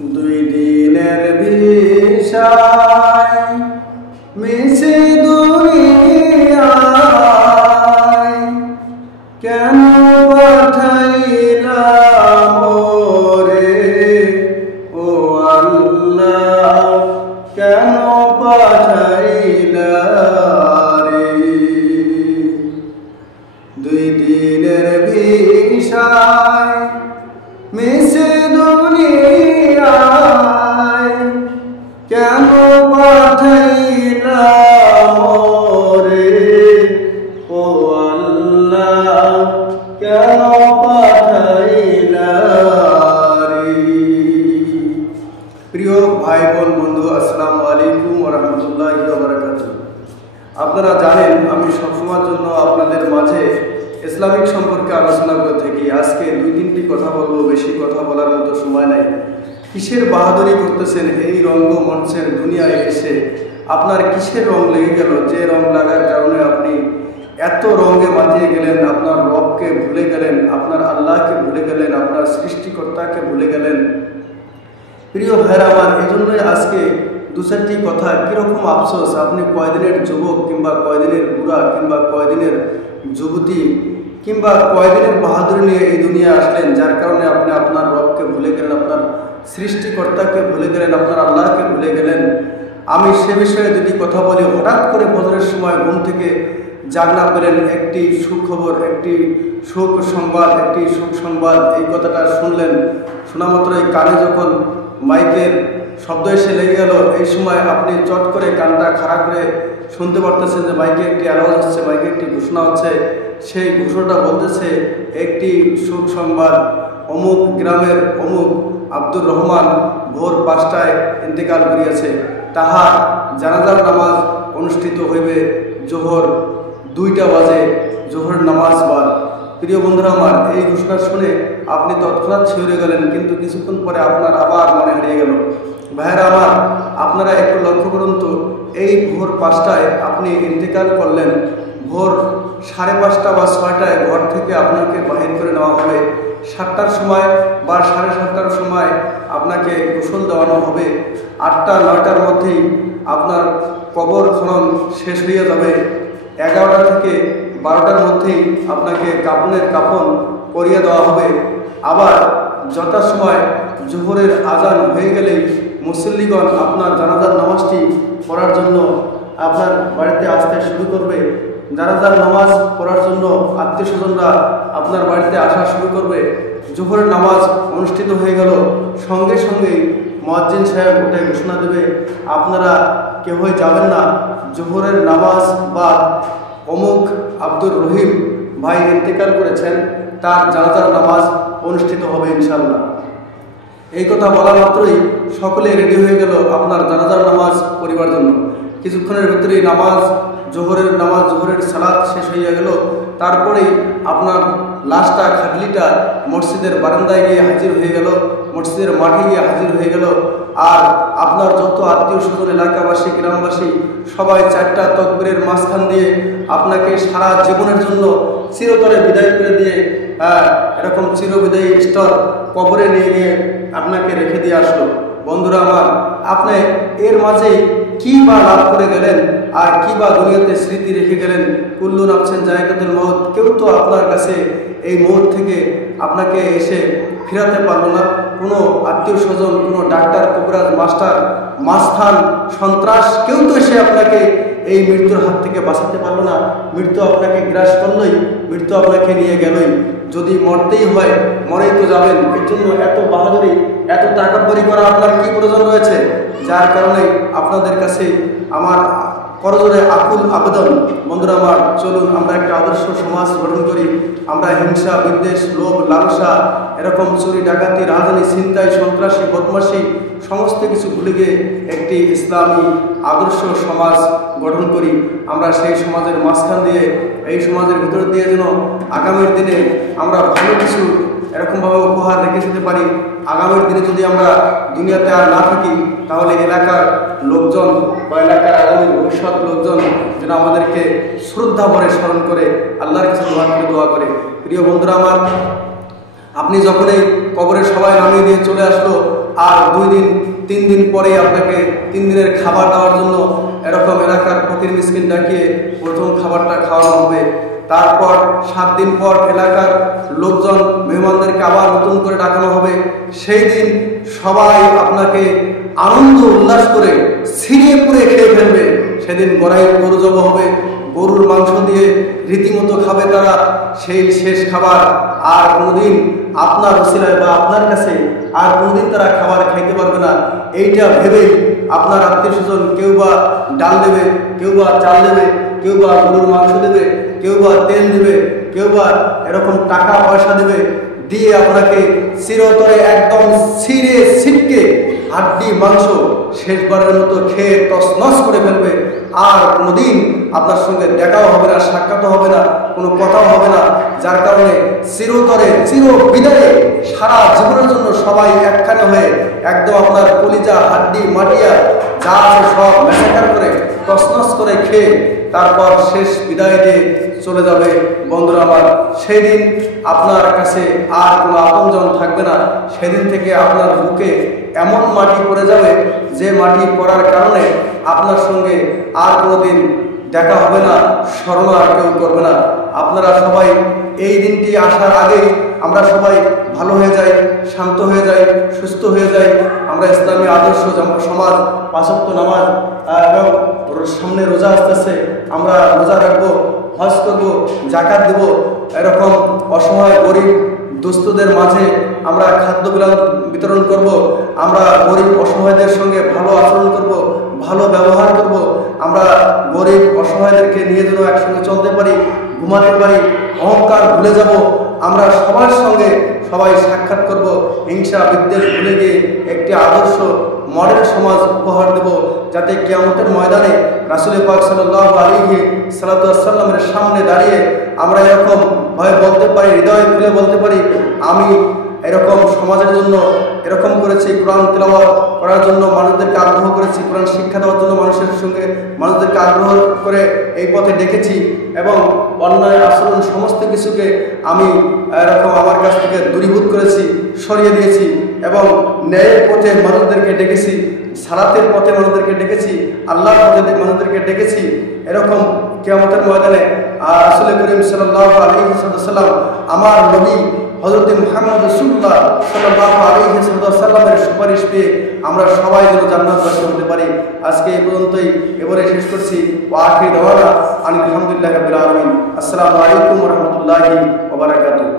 দুই দিনের ভিসায় মিশে দুনিয়ায় কেন পাঠাইলা মোরে ও আল্লাহ, কেন পাঠাইলা রে? দুই দিনের ভিসায় মিশে দুনিয়ায় কেন পাঠাইলা মোরে ও আল্লাহ, কেন পাঠাইলা রে? প্রিয় ভাই বোন বন্ধু, আসসালামু আলাইকুম ওয়া রাহমাতুল্লাহি ওয়া বারাকাতুহু। আপনারা জানেন আমি সবসময়ের জন্য আপনাদের মাঝে ইসলামিক সম্পর্কে আলোচনা করে থাকি। আজকে দুই তিনটি কথা বলবো, বেশি কথা বলার মতো সময় নাই। কিসের বাহাদুরি করতেছেন এই রঙ্গমঞ্চের দুনিয়ায় এসে? আপনার কিসের রং লেগে গেল, যে রং লাগার কারণে আপনি এত রঙে মাতিয়ে গেলেন? আপনার রবকে ভুলে গেলেন, আপনার আল্লাহকে ভুলে গেলেন, আপনার সৃষ্টিকর্তাকে ভুলে গেলেন। প্রিয় ভাইরা আমার, এই জন্যই আজকে দু চারটি কথা। কীরকম আফসোস, আপনি কয়দিনের যুবক কিংবা কয়দিনের বুড়া কিংবা কয়দিনের যুবতী কিংবা কয়দিনের বাহাদুরি নিয়ে এই দুনিয়া আসলেন, যার কারণে আপনি আপনার রবকে ভুলে গেলেন, আপনার সৃষ্টিকর্তাকে ভুলে গেলেন, আপনার আল্লাহকে ভুলে গেলেন। আমি সে বিষয়ে যদি কথা বলি, হঠাৎ করে ফজরের সময় ঘুম থেকে জাগনা পেলেন, একটি সুখবর, একটি সুখ সংবাদ, একটি সুখ সংবাদ, এই কথাটা শুনলেন। শোনা মাত্রই কানে যখন মাইকের শব্দ এসে লেগে গেল, এই সময় আপনি চট করে কানটা খাড়া করে শুনতে পারতেছেন যে মাইকে একটি আওয়াজ হচ্ছে, মাইকে একটি ঘোষণা হচ্ছে। সেই ঘোষণাটা বলতেছে একটি সুখ সংবাদ, অমুক গ্রামের অমুক আব্দুর রহমান ভোর 5টায় ইন্তেকাল করিয়াছে। তাহার জানাজার নামাজ অনুষ্ঠিত হইবে জোহর 2টা বাজে, জোহরের নামাজ বাদ। প্রিয় বন্ধুরা আমার, এই ঘোষণা শুনে আপনি তৎক্ষণাৎ শিউরে গেলেন, কিন্তু কিছুক্ষণ পরে আপনার আবার মনে হারিয়ে গেল। ভাইয়েরা আমার, আপনারা একটু লক্ষ্য করুন তো, এই ভোর 5টায় আপনি ইন্তেকাল করলেন, ভোর 5:30 বা 6টায় ঘর থেকে আপনাকে বাহির করে নেওয়া হবে। 7টার সময় বা 7:30টার সময় আপনাকে গোসল দেওয়ানো হবে। 8টা-9টার মধ্যেই আপনার কবর খনন শেষ হয়ে যাবে। 11টা থেকে 12টার মধ্যেই আপনাকে কাফনের কাফন করিয়ে দেওয়া হবে। আবার যথাসময় জোহরের আজান হয়ে গেলেই মুসল্লিগণ আপনার জানাজার নামাজটি পড়ার জন্য আপনার বাড়িতে আসতে শুরু করবে। জানাজার নামাজ পড়ার জন্য আত্মীয়স্বজনরা আপনার বাড়িতে আসা শুরু করবে। জোহরের নামাজ অনুষ্ঠিত হয়ে গেল, সঙ্গে সঙ্গেই মুয়াজ্জিন সাহেব উঠে ঘোষণা দেবে, আপনারা কেউই যাবেন না, জোহরের নামাজ বাদ অমুক আব্দুর রহিম ভাই ইন্তেকাল করেছেন, তার জানাজার নামাজ অনুষ্ঠিত হবে ইনশাআল্লাহ। এই কথা বলা মাত্রই সকলে রেডি হয়ে গেল আপনার জানাজার নামাজ পড়িবার জন্য। কিছুক্ষণের ভিতরেই জোহরের সালাত শেষ হয়ে গেল। তারপরেই আপনার লাশটা, খাটলিটা মসজিদের বারান্দায় গিয়ে হাজির হয়ে গেল, মসজিদের মাঠে গিয়ে হাজির হয়ে গেল। আর আপনার যত আত্মীয় স্বজন, এলাকাবাসী, গ্রামবাসী সবাই 4টা তকবীরের মাঝখান দিয়ে আপনাকে সারা জীবনের জন্য চিরতরে বিদায় করে দিয়ে এরকম চিরবিদায়ী স্তর কবরে নিয়ে গিয়ে আপনাকে রেখে দিয়ে আসলো। বন্ধুরা আমার, আপনি এর মাঝেই কি বা লাভ করে গেলেন আর কি বা দুনিয়াতে স্মৃতি রেখে গেলেন? কুল্লু নাফসিন যায়কাতুল মউত। কেউ তো আপনার কাছে এই মউত থেকে আপনাকে এসে ফিরাতে পারলো না। কোনো আত্মীয় স্বজন, কোনো ডাক্তার, কবিরাজ, মাস্টার, মাস্তান, সন্ত্রাস, কেউ তো এসে আপনাকে এই মৃত্যুর হাত থেকে বাঁচাতে পারলো না। মৃত্যু আপনাকে গ্রাস করলই, মৃত্যু আপনাকে নিয়ে গেলই। যদি মরতেই হয়, মরেই তো যাবেন। এর জন্য এত বাহাদুরি, এত তাকাব্বুরি করা আপনার কি প্রয়োজন রয়েছে? যার কারণে আপনাদের কাছে আমার করজোরে আকুল আবেদন, বন্ধুরা আমার, চলুন আমরা একটা আদর্শ সমাজ গঠন করি। আমরা হিংসা, বিদ্বেষ, লোভ, লালসা, এরকম চুরি, ডাকাতি, রাজধানী, ছিনতাই, সন্ত্রাসী, বদমাশি সমস্ত কিছু ভুলে গিয়ে একটি ইসলামী আদর্শ সমাজ গঠন করি। আমরা সেই সমাজের মাঝখান দিয়ে, এই সমাজের ভিতর দিয়ে যেন আগামীর দিনে আমরা ভালো কিছু এরকমভাবে উপহার রেখে যেতে পারি। আগামীর দিনে যদি আমরা দুনিয়াতে আর না থাকি, তাহলে এলাকার লোকজন বা এলাকার আগামী ভবিষ্যৎ লোকজন যেন আমাদেরকে শ্রদ্ধা ভরে স্মরণ করে, আল্লাহর কাছে দোয়া করে। প্রিয় বন্ধুরা আমার, আপনি যখন এই কবরে সবাই নামিয়ে দিয়ে চলে আসলো, আর 2 দিন 3 দিন পরে আপনাকে 3 দিনের খাবার দেওয়ার জন্য এরকম এলাকার ফকির মিসকিন ডাকিয়ে প্রথম খাবারটা খাওয়ানো হবে। তারপর 7 দিন পর এলাকার লোকজন মেহমানদেরকে আবার নতুন করে ডাকানো হবে। সেই দিন সবাই আপনাকে আনন্দ উল্লাস করে ছিঁড়ে পুড়ে খেয়ে ফেলবে। সেদিন গরু জবাই হবে, গরুর মাংস দিয়ে রীতিমতো খাবে তারা সেই শেষ খাবার। আর কোনোদিন আপনার ওসিলায় বা আপনার কাছে আর কোনোদিন তারা খাবার খাইতে পারবে না। এইটা ভেবেই আপনার আত্মীয় স্বজন কেউ বা ডাল দেবে, কেউ বা চাল দেবে, কেউ বা গরুর মাংস দেবে, কেউ বা তেল দেবে, কেউ বা এরকম টাকা পয়সা দেবে, দিয়ে আপনাকে চিরতরে একদম ছিঁড়ে ছিটকে হাড্ডি মাংস শেষবারের মতো খেয়ে তছনছ করে ফেলবে। আর কোনোদিন আপনার সঙ্গে দেখাও হবে না, সাক্ষাৎও হবে না, কোনো কথাও হবে না। যার কারণে চিরতরে চির বিদায়ে সারা জীবনের জন্য সবাই একখানে হয়ে একদম আপনার কলিজা হাড্ডি মাটিয়া যা আছে সব ম্যাসাকার করে তছনছ করে খেয়ে তারপর শেষ বিদায় দিয়ে চলে যাবে। বন্ধুরা আমার, সেদিন আপনার কাছে আর কোনো আপনজন থাকবে না। সেদিন থেকে আপনার বুকে এমন মাটি পড়ে যাবে যে মাটি পড়ার কারণে আপনার সঙ্গে আর কোনোদিন দেখা হবে না, স্মরণ আর কেউ করবে না। আপনারা সবাই এই দিনটি আসার আগেই আমরা সবাই ভালো হয়ে যাই, শান্ত হয়ে যাই, সুস্থ হয়ে যাই। আমরা ইসলামী আদর্শ সমাজ, 5 ওয়াক্ত নামাজ এবং সামনে রোজা আসতেছে, আমরা রোজা রাখবো, হজ করবো, জাকাত দেবো। এরকম অসহায় গরিব দুস্থদের মাঝে আমরা খাদ্য বিতরণ করব। আমরা গরিব অসহায়দের সঙ্গে ভালো আচরণ করব, ভালো ব্যবহার করব। আমরা গরিব অসহায়দেরকে নিয়ে যেন একসঙ্গে চলতে পারি, ঘুমাতে পারি, অহংকার ভুলে যাব। আমরা সবার সঙ্গে সবাই সাক্ষাৎ করব, হিংসা বিদ্বেষ ভুলে গিয়ে একটি আদর্শ মডেল সমাজ উপহার দেব, যাতে কিয়ামতের ময়দানে রাসূল পাক সাল্লাল্লাহু আলাইহি সাল্লামের সামনে দাঁড়িয়ে আমরা এরকম ভয় বলতে পারি, হৃদয় খুলে বলতে পারি, আমি এরকম সমাজের জন্য এরকম করেছি, কোরআন তেলাওয়াত করার জন্য মানুষদেরকে আগ্রহ করেছি, কোরআন শিক্ষা দেওয়ার জন্য মানুষদেরকে আগ্রহ করে এই পথে ডেকেছি, এবং অন্যায় আচরণ সমস্ত কিছুকে আমি এরকম আমার কাছ থেকে দূরীভূত করেছি, সরিয়ে দিয়েছি, এবং ন্যায়ের পথে মানুষদেরকে ডেকেছি, সালাতের পথে মানুষদেরকে ডেকেছি, আল্লাহর পথে মানুষদেরকে ডেকেছি। এরকম কিয়ামতের ময়দানে রাসূল করিম সাল্লাল্লাহু আলাইহি ওয়াসাল্লাম আমার নবী হযরত মুহাম্মদ রাসূলুল্লাহ সাল্লাল্লাহু আলাইহি ওয়াসাল্লামের সুপারিশ পেয়ে আমরা সবাই যেন জান্নাতবাসী হতে পারি। আজকে এই পর্যন্তই, এবারে শেষ করছি। ওয়া আখিরু দাওয়ানা আলহামদুলিল্লাহি রাব্বিল আলামিন। আসসালামু আলাইকুম ওয়া রাহমাতুল্লাহি ওয়া বারাকাতুহু।